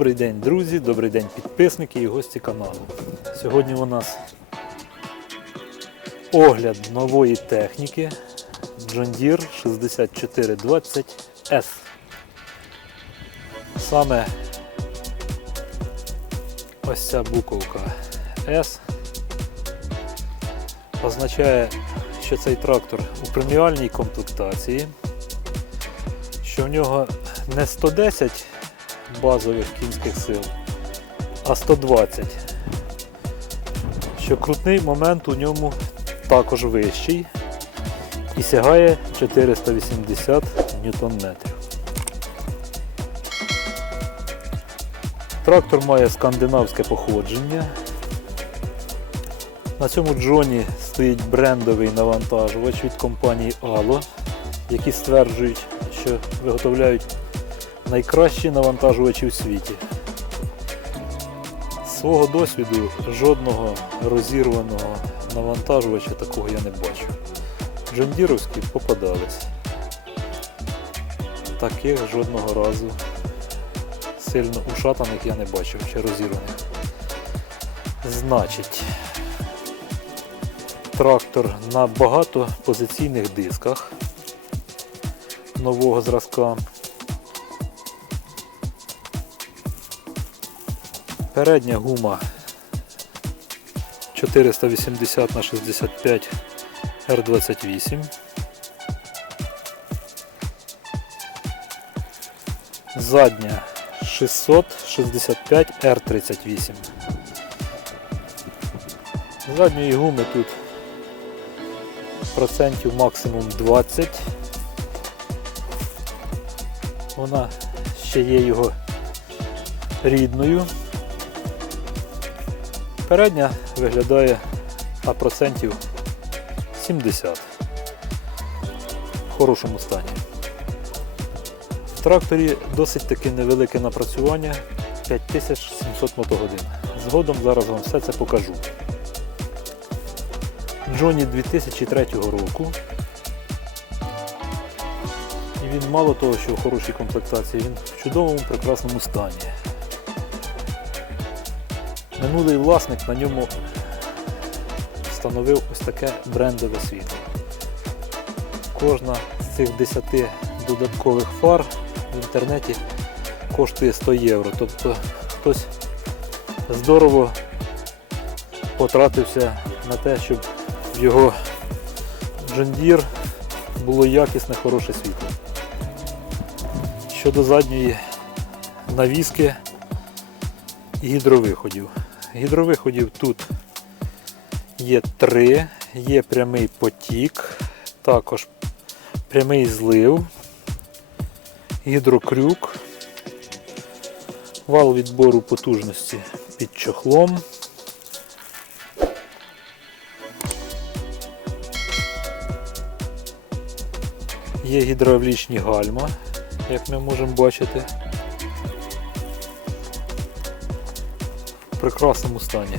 Добрий день, друзі, добрий день, підписники і гості каналу. Сьогодні у нас огляд нової техніки John Deere 6420S. Саме ось ця буковка S означає, що цей трактор у преміальній комплектації, що в нього не 110 базових кінських сил, а 120. Що крутний момент у ньому також вищий і сягає 480 ньютон-метрів. Трактор має скандинавське походження. На цьому джоні стоїть брендовий навантажувач від компанії Allo, які стверджують, що виготовляють найкращі навантажувачі у світі. З свого досвіду жодного розірваного навантажувача такого я не бачу. Джондіровські попадались. Таких жодного разу сильно ушатаних я не бачив чи розірваних. Значить, трактор на багатопозиційних дисках нового зразка. Передня гума 480 на 65 R28. Задня 665 R38. Задньої гуми тут процентів максимум 20. Вона ще є його рідною. Передня виглядає на процентів 70 в хорошому стані. В тракторі досить таки невелике напрацювання 5700 мотогодин. Згодом зараз вам все це покажу. Джоні 2003 року. І він мало того, що в хорошій комплектації, він в чудовому прекрасному стані. Минулий власник на ньому встановив ось таке брендове світло. Кожна з цих 10 додаткових фар в інтернеті коштує 100 євро. Тобто хтось здорово потратився на те, щоб в його John було якісне хороше світло. Щодо задньої навіски гідровиходів. Гідровиходів тут є три, є прямий потік, також прямий злив, гідрокрюк, вал відбору потужності під чохлом. Є гідравлічні гальма, як ми можемо бачити. Прекрасному стані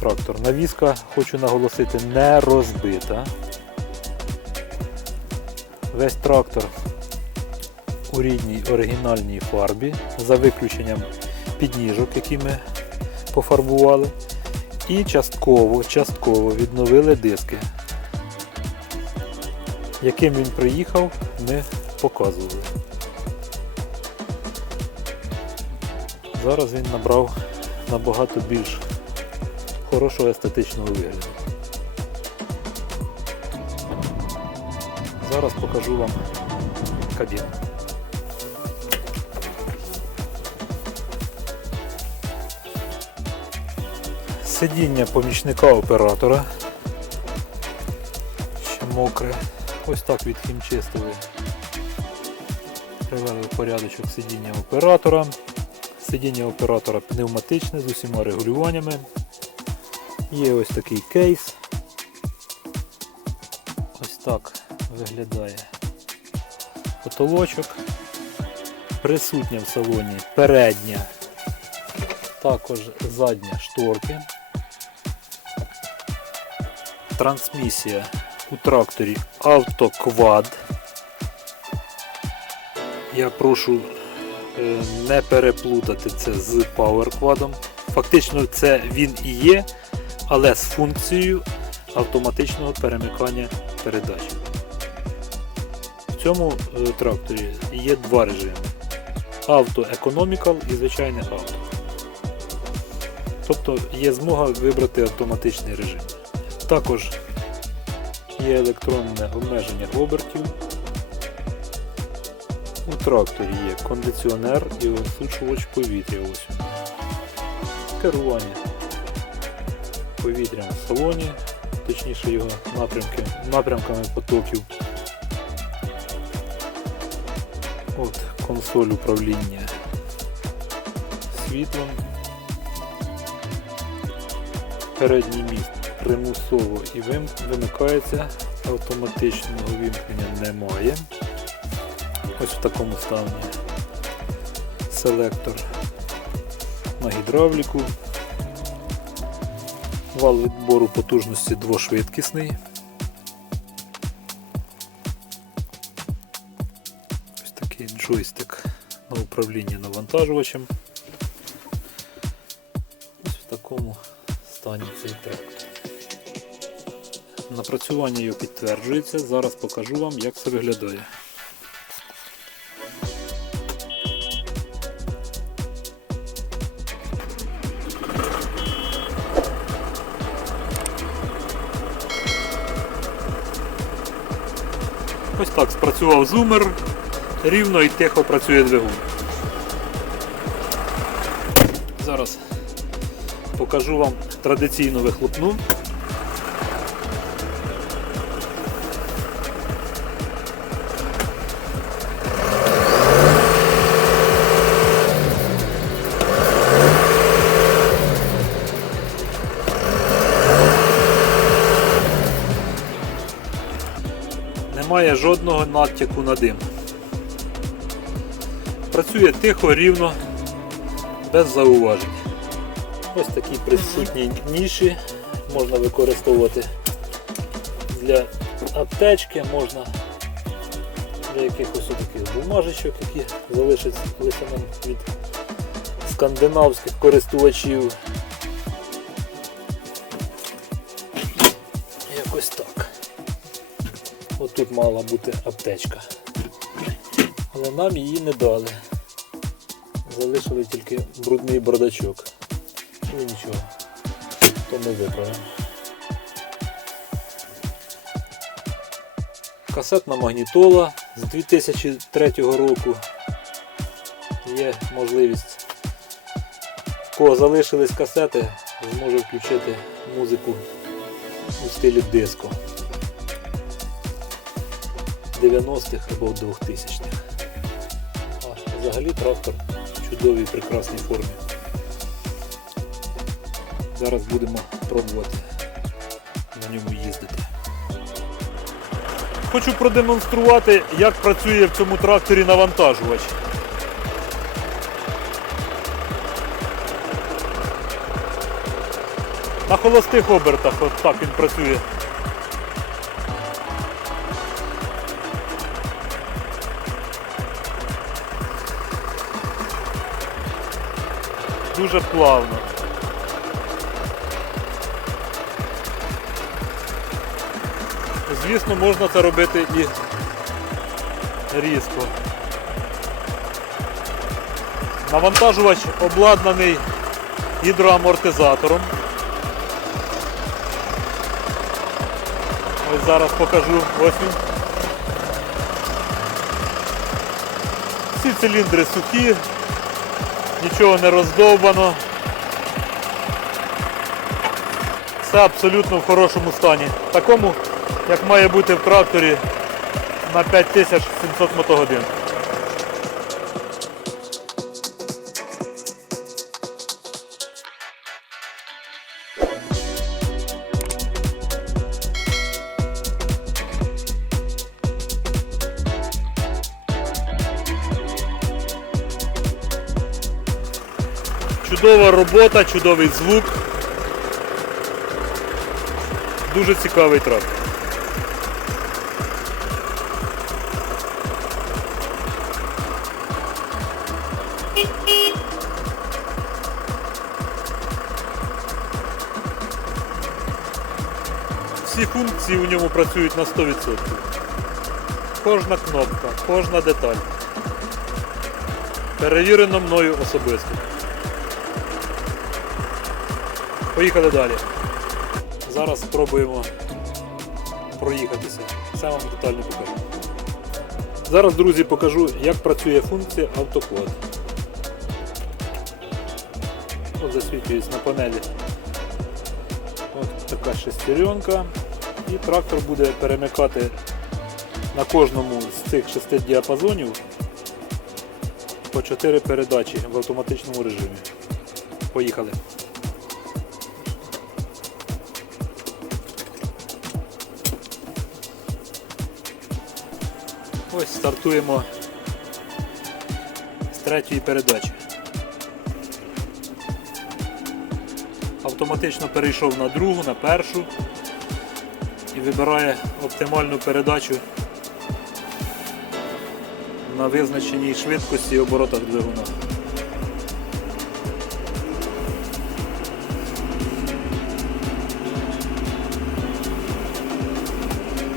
трактор. Навіска, хочу наголосити, не розбита. Весь трактор у рідній оригінальній фарбі, за виключенням підніжок, які ми пофарбували. І частково, частково відновили диски. Яким він приїхав, ми показували. Зараз він набрав набагато більш хорошого естетичного вигляду. Зараз покажу вам кабіну. Сидіння помічника оператора. Ще мокре. Ось так відхімчистили. Привели в порядочок сидіння оператора. Сидіння оператора пневматичне з усіма регулюваннями. Є ось такий кейс. Ось так виглядає потолочок. Присутня в салоні передня, також задня шторки. Трансмісія у тракторі автоквад. Я прошу не переплутати це з PowerQuad. Фактично це він і є, але з функцією автоматичного перемикання передач. В цьому е, тракторі є два режими: авто Economical і звичайне авто. Тобто є змога вибрати автоматичний режим. Також є електронне обмеження обертів. У тракторі є кондиціонер і осушувач повітря. Ось. Керування повітрям в салоні, точніше його напрямки, напрямками потоків. От консоль управління світлом. Передній міст примусово і вимикається, автоматичного вимкнення немає. Ось в такому стані селектор на гідравліку. Вал відбору потужності двошвидкісний. Ось такий джойстик на управління навантажувачем. Ось в такому стані цей трактор. Напрацювання його підтверджується. Зараз покажу вам, як це виглядає. Так спрацював зумер, рівно і тихо працює двигун. Зараз покажу вам традиційну вихлопну. Немає жодного натяку на дим. Працює тихо, рівно, без зауважень. Ось такі присутні ніші можна використовувати для аптечки, можна для якихось таких бумажечок, які залишаться нам від скандинавських користувачів. Тут мала бути аптечка. Але нам її не дали. Залишили тільки брудний бардачок. Ну нічого, то ми виправимо. Касетна магнітола з 2003 року. Є можливість, в кого залишились касети, зможе включити музику у стилі диско. 90-х або 2000-х. А взагалі трактор в чудовій прекрасній формі. Зараз будемо пробувати на ньому їздити. Хочу продемонструвати, як працює в цьому тракторі навантажувач. На холостих обертах от так він працює. Дуже плавно. Звісно, можна це робити і різко. Навантажувач обладнаний гідроамортизатором. Ось зараз покажу. Ось він. Всі циліндри сухі, нічого не роздовбано. Все абсолютно в хорошому стані. Такому, як має бути в тракторі на 5700 мотогодин. робота, чудовий звук. Дуже цікавий трактор. Всі функції у ньому працюють на 100%. Кожна кнопка, кожна деталь. Перевірено мною особисто. Поїхали далі. Зараз спробуємо проїхатися. Все вам детально покажу. Зараз, друзі, покажу, як працює функція автоклад. От засвітлюється на панелі. Ось така шестеренка. І трактор буде перемикати на кожному з цих шести діапазонів по 4 передачі в автоматичному режимі. Поїхали. Ось стартуємо з третьої передачі. Автоматично перейшов на другу, на першу і вибирає оптимальну передачу на визначеній швидкості і оборотах двигуна.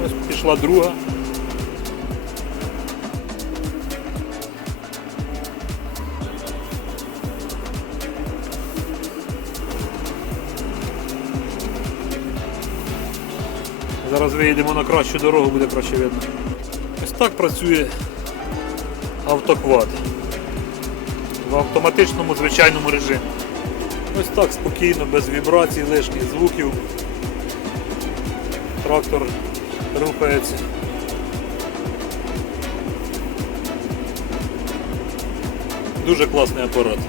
Ось пішла друга. Зараз виїдемо на кращу дорогу, буде краще видно. Ось так працює автоквад в автоматичному звичайному режимі. Ось так спокійно, без вібрацій, лишніх звуків. Трактор рухається. Дуже класний апарат.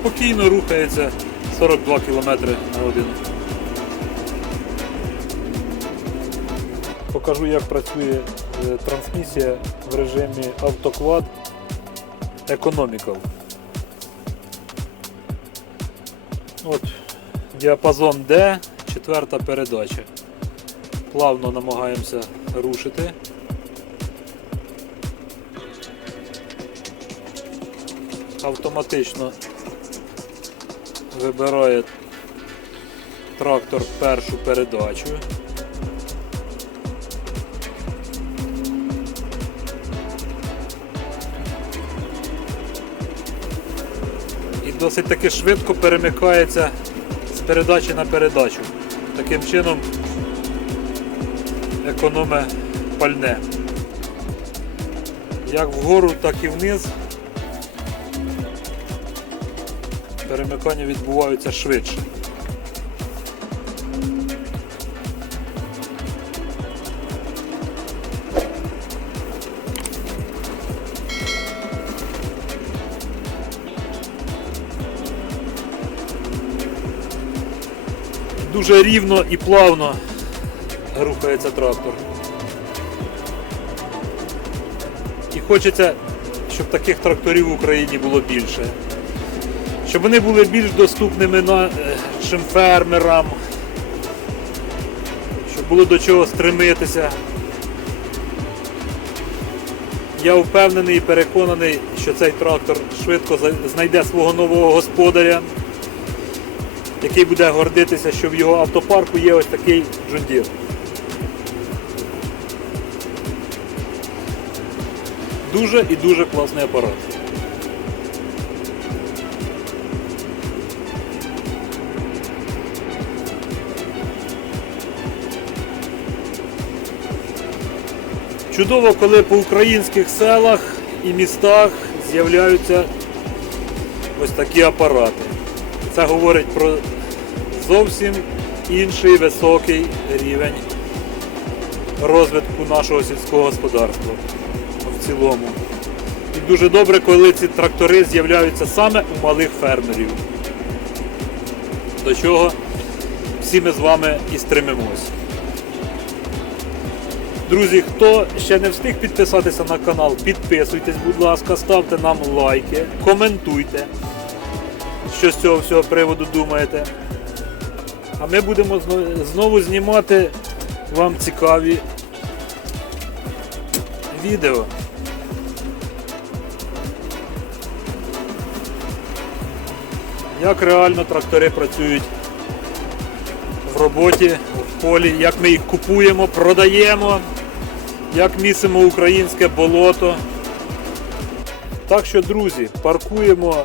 Спокійно рухається 42 км на годину. Покажу, як працює е, трансмісія в режимі автоквад Economical. От, діапазон D, четверта передача. Плавно намагаємося рушити. Автоматично вибирає трактор першу передачу. І досить таки швидко перемикається з передачі на передачу. Таким чином економе пальне. Як вгору, так і вниз. Перемикання відбуваються швидше. Дуже рівно і плавно рухається трактор. І хочеться, щоб таких тракторів в Україні було більше щоб вони були більш доступними нашим фермерам, щоб було до чого стремитися. Я впевнений і переконаний, що цей трактор швидко знайде свого нового господаря, який буде гордитися, що в його автопарку є ось такий джундір. Дуже і дуже класний апарат. Чудово, коли по українських селах і містах з'являються ось такі апарати. Це говорить про зовсім інший високий рівень розвитку нашого сільського господарства в цілому. І дуже добре, коли ці трактори з'являються саме у малих фермерів. До чого всі ми з вами і стремимось. Друзі, хто ще не встиг підписатися на канал, підписуйтесь, будь ласка, ставте нам лайки, коментуйте, що з цього всього приводу думаєте. А ми будемо знову знімати вам цікаві відео. як реально трактори працюють в роботі, в полі, як ми їх купуємо, продаємо, як місимо українське болото. Так що, друзі, паркуємо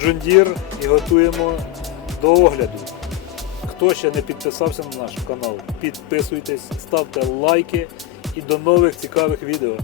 джундір і готуємо до огляду. Хто ще не підписався на наш канал, підписуйтесь, ставте лайки і до нових цікавих відео.